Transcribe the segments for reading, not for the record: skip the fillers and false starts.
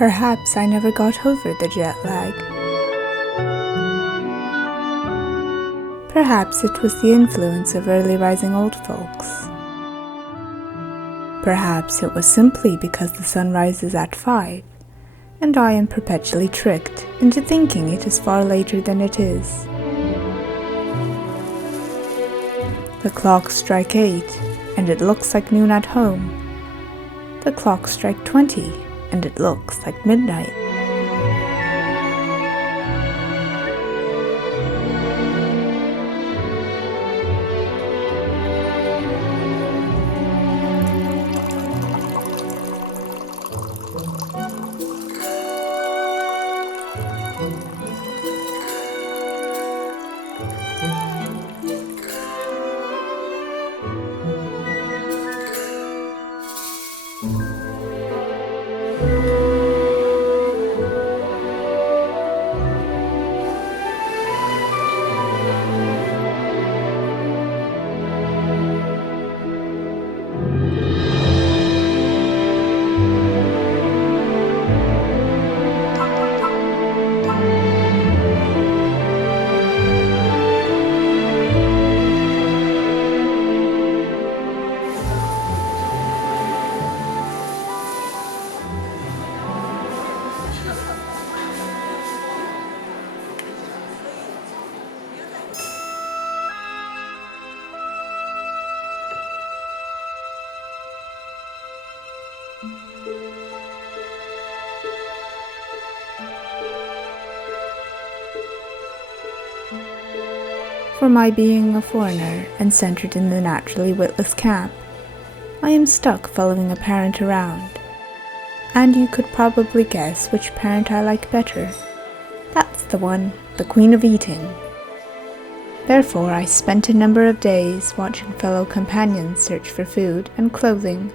Perhaps I never got over the jet lag. Perhaps it was the influence of early rising old folks. Perhaps it was simply because the sun rises at 5, and I am perpetually tricked into thinking it is far later than it is. The clocks strike 8, and it looks like noon at home. The clocks strike 20, and it looks like midnight. For my being a foreigner and centered in the naturally witless camp, I am stuck following a parent around. And you could probably guess which parent I like better. That's the one, the Queen of Eating. Therefore, I spent a number of days watching fellow companions search for food and clothing.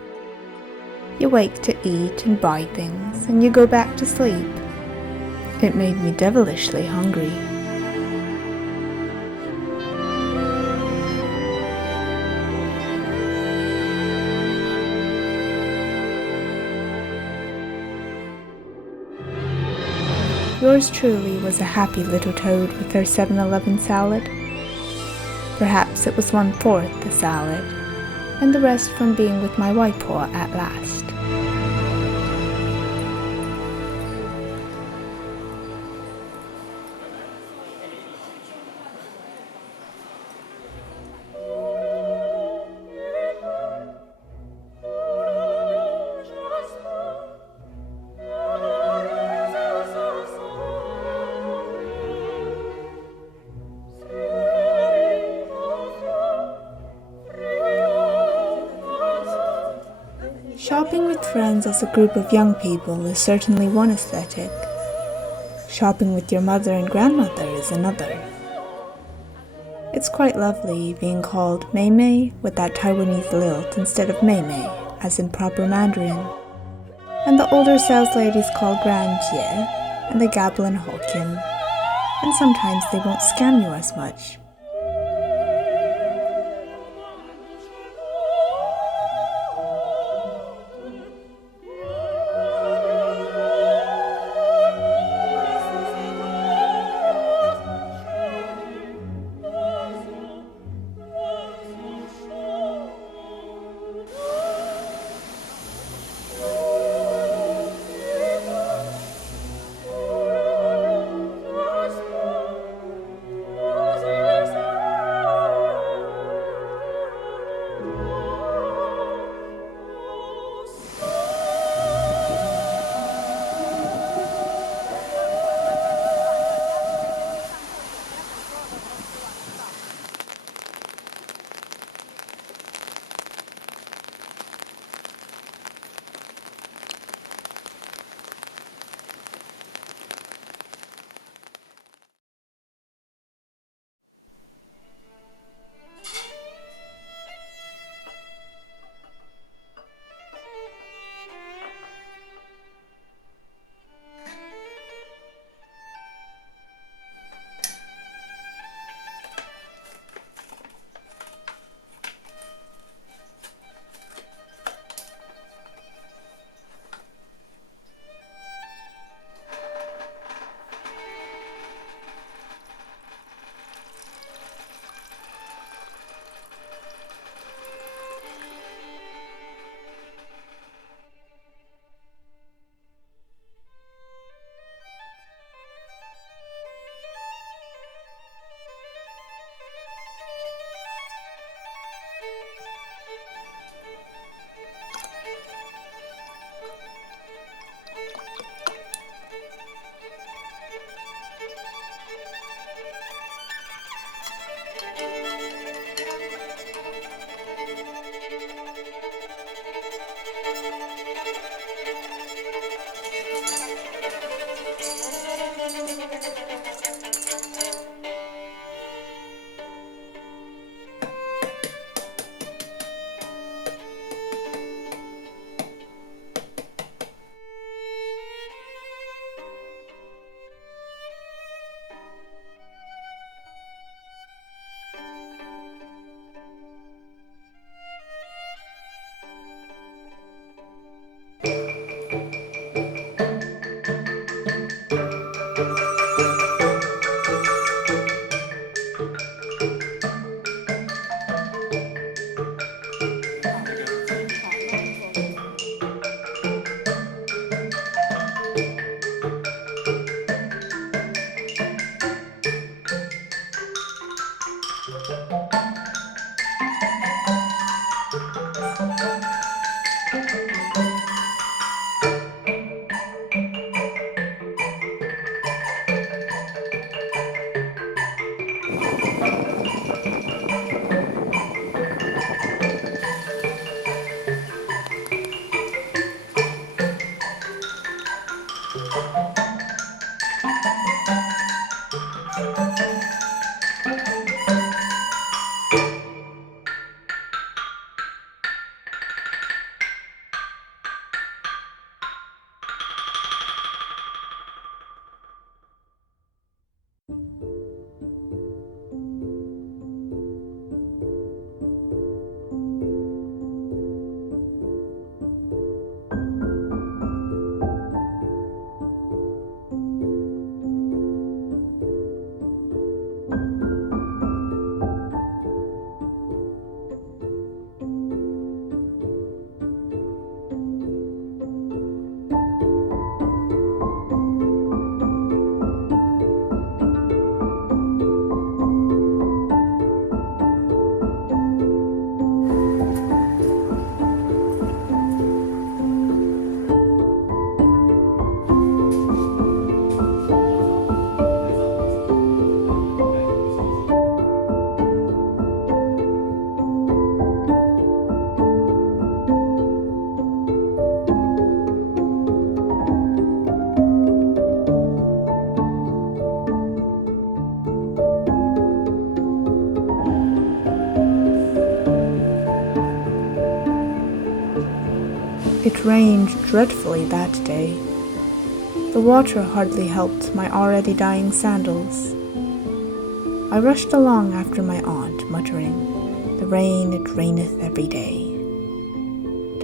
You wake to eat and buy things, and you go back to sleep. It made me devilishly hungry. Yours truly was a happy little toad with her 7-Eleven salad. Perhaps it was 1/4 the salad, and the rest from being with my Waipoa at last. Shopping with friends as a group of young people is certainly one aesthetic. Shopping with your mother and grandmother is another. It's quite lovely being called Mei Mei with that Taiwanese lilt instead of Mei Mei, as in proper Mandarin. And the older sales ladies called Granjie, and they gabble in Hokkien. And sometimes they won't scam you as much. It rained dreadfully that day. The water hardly helped my already dying sandals. I rushed along after my aunt, muttering, "The rain, it raineth every day."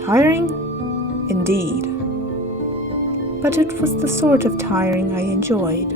Tiring? Indeed. But it was the sort of tiring I enjoyed.